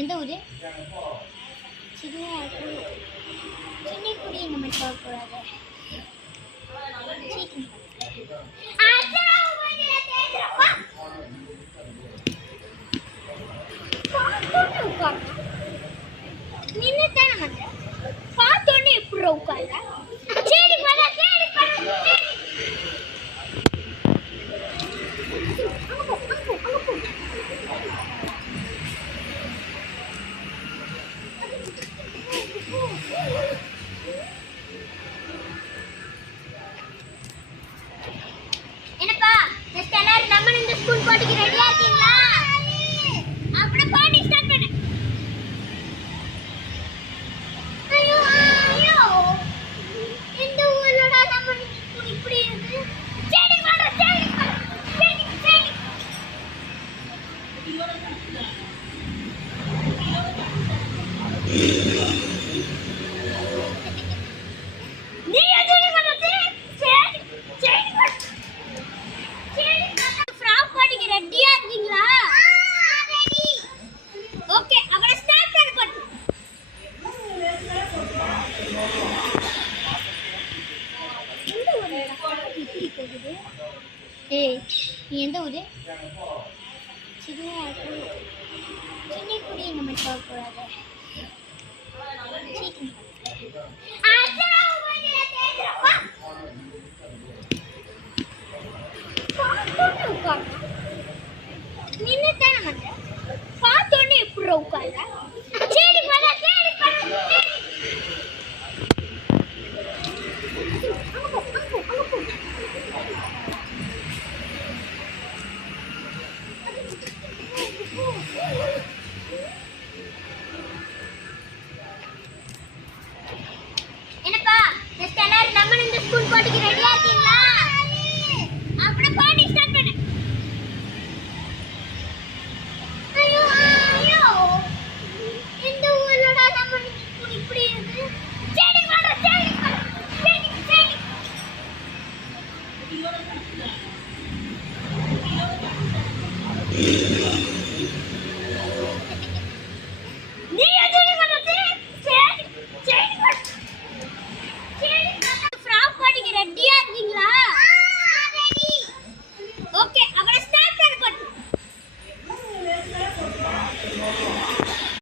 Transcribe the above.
எந்த ஊர்? சின்ன குடி இந்த மாதிரி போகக்கூடாது. நின்னுத்தானே மாட்டேன் பார்த்தோன்னே எப்படி உட்கார்ல சரி பண்ண சரி பண்ண என்னப்பா நெக்ஸ்ட் எல்லாரும் நம்ம இந்த ஸ்கூல் போட்டிக்கு ரெடியா இருக்கீங்களா? அப்படியே பாடி ஸ்டார்ட் பண்ணு. ஐயோ ஐயோ இந்த ஊர்லடா நம்ம ஸ்கூல் இப்படி இருக்கு. சரி வாடா சரி சரி சரி நீ எதுல பண்ணது? சரி சரி சரி ஃப்ராக் போட்டிக்கு ரெடியா இருக்கீங்களா? ரெடி. ஓகே அப்ப ஸ்டார்ட் பண்ணு போடு. இந்த ஊர்ல இப்படி போகுது. ஏய் நீ எந்த ஊரு? சின்ன குடி இந்த மாதிரி போகக்கூடாது. நின்னுத்தானே மாட்டேன் பார்த்தோன்னே எப்படி உட்கார்ல